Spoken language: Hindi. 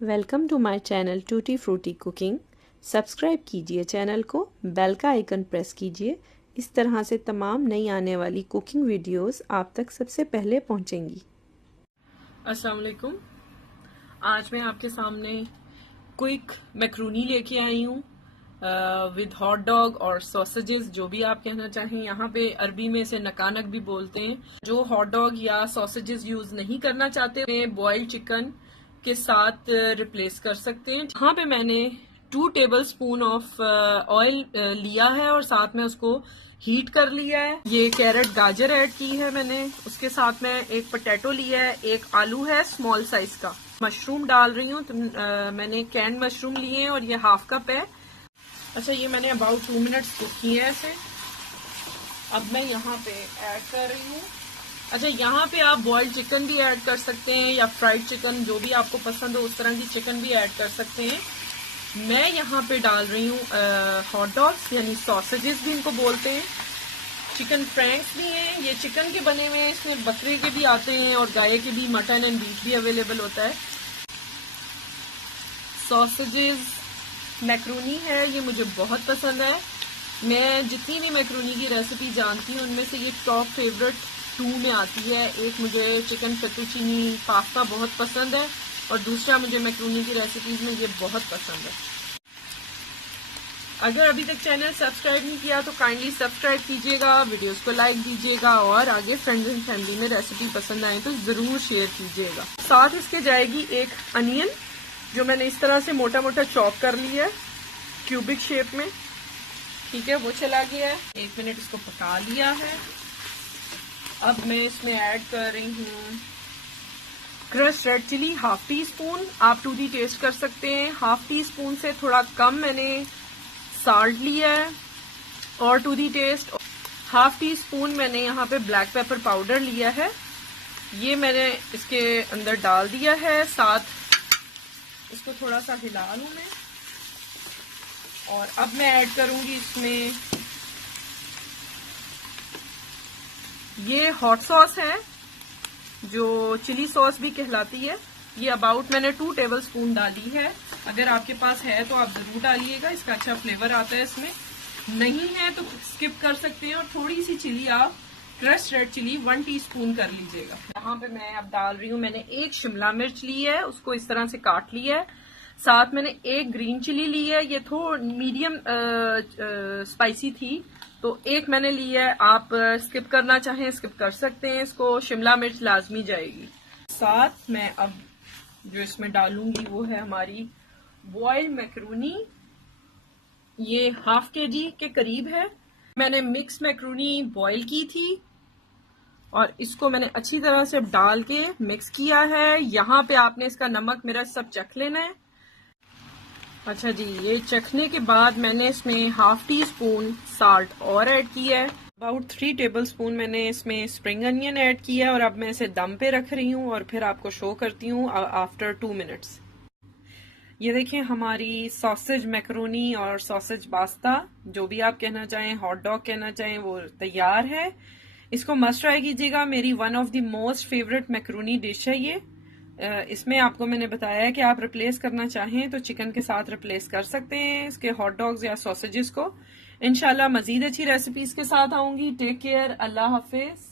Welcome to my channel Tutti Frutti cooking. Subscribe कीजिए चैनल को, बेल का आइकन प्रेस कीजिए। इस तरह से तमाम नई आने वाली कुकिंग वीडियोस आप तक सबसे पहले पहुंचेंगी। अस्सलाम वालेकुम। आज मैं आपके सामने क्विक मैक्रोनी लेके आई हूँ विद हॉट डॉग और सॉसेजेस, जो भी आप कहना चाहें। यहाँ पे अरबी में इसे नकानक भी बोलते हैं। जो हॉट डॉग या सॉसेजेस यूज नहीं करना चाहते वे बॉइल्ड चिकन के साथ रिप्लेस कर सकते हैं। यहाँ पे मैंने 2 टेबल स्पून ऑफ ऑयल लिया है और साथ में उसको हीट कर लिया है। ये कैरेट गाजर ऐड की है मैंने, उसके साथ में एक पोटैटो लिया है, एक आलू है स्मॉल साइज का। मशरूम डाल रही हूँ, तो मैंने कैंड मशरूम लिए हैं और ये हाफ कप है। अच्छा, ये मैंने अबाउट 2 मिनट्स कुक किए हैं ऐसे। अब मैं यहाँ पे ऐड कर रही हूँ। अच्छा, यहाँ पे आप बॉइल्ड चिकन भी ऐड कर सकते हैं या फ्राइड चिकन, जो भी आपको पसंद हो उस तरह की चिकन भी ऐड कर सकते हैं। मैं यहाँ पे डाल रही हूँ हॉट डॉग्स यानी सॉसेजेस भी इनको बोलते हैं। चिकन फ्रैंक्स भी हैं, ये चिकन के बने हुए हैं। इसमें बकरे के भी आते हैं और गाय के भी, मटन एंड बीफ भी अवेलेबल होता है। सॉसेजेस मैक्रोनी है, ये मुझे बहुत पसंद है। मैं जितनी भी मैक्रोनी की रेसिपी जानती हूँ उनमें से ये टॉप फेवरेट 2 में आती है। एक मुझे चिकन फेटुचीनी पास्ता बहुत पसंद है और दूसरा मुझे मैक्रोनी की रेसिपीज में ये बहुत पसंद है। अगर अभी तक चैनल सब्सक्राइब नहीं किया तो काइंडली सब्सक्राइब कीजिएगा, वीडियोस को लाइक दीजिएगा और आगे फ्रेंड्स एंड फैमिली में रेसिपी पसंद आए तो जरूर शेयर कीजिएगा। साथ इसके जाएगी एक अनियन, जो मैंने इस तरह से मोटा मोटा चॉप कर लिया है क्यूबिक शेप में। ठीक है, वो चला गया है। 1 मिनट इसको पका लिया है। अब मैं इसमें ऐड कर रही हूँ crush red chilli, half teaspoon. आप टू दी टेस्ट कर सकते हैं। हाफ टी स्पून से थोड़ा कम मैंने साल्ट लिया है और to the taste half teaspoon मैंने यहाँ पे ब्लैक पेपर पाउडर लिया है, ये मैंने इसके अंदर डाल दिया है। साथ इसको थोड़ा सा हिला लूं मैं। और अब मैं ऐड करूंगी इसमें ये हॉट सॉस है, जो चिली सॉस भी कहलाती है। ये अबाउट मैंने 2 टेबल स्पून डाली है। अगर आपके पास है तो आप जरूर डालिएगा, इसका अच्छा फ्लेवर आता है इसमें। नहीं है तो स्किप कर सकते हैं। और थोड़ी सी चिली आप क्रश रेड चिली 1 टीस्पून कर लीजिएगा। यहाँ पे मैं अब डाल रही हूँ, मैंने एक शिमला मिर्च ली है, उसको इस तरह से काट लिया है। साथ मैंने एक ग्रीन चिली ली है, ये थोड़ी मीडियम स्पाइसी थी तो एक मैंने ली है। आप स्किप करना चाहें स्किप कर सकते हैं इसको, शिमला मिर्च लाजमी जाएगी। साथ मैं अब जो इसमें डालूंगी वो है हमारी बॉइल्ड मैक्रोनी। ये हाफ केजी के करीब है। मैंने मिक्स मैक्रोनी बॉईल की थी और इसको मैंने अच्छी तरह से डाल के मिक्स किया है। यहाँ पे आपने इसका नमक मिर्च सब चख लेना है। अच्छा जी, ये चखने के बाद मैंने इसमें हाफ टी स्पून साल्ट और ऐड किया है। अबाउट 3 टेबल स्पून मैंने इसमें स्प्रिंग अनियन ऐड किया है और अब मैं इसे दम पे रख रही हूँ और फिर आपको शो करती हूँ आफ्टर 2 मिनट्स। ये देखिए, हमारी सॉसेज मैक्रोनी और सॉसेज पास्ता, जो भी आप कहना चाहें, हॉट डॉग कहना चाहें, वो तैयार है। इसको मस्ट ट्राई कीजिएगा। मेरी one of the most favourite macaroni dish है ये। इसमें आपको मैंने बताया है कि आप रिप्लेस करना चाहें तो चिकन के साथ रिप्लेस कर सकते हैं इसके हॉट डॉग्स या सॉसेजेस को। इंशाल्लाह मजीद अच्छी रेसिपीज के साथ आऊंगी। टेक केयर, अल्लाह हाफिज।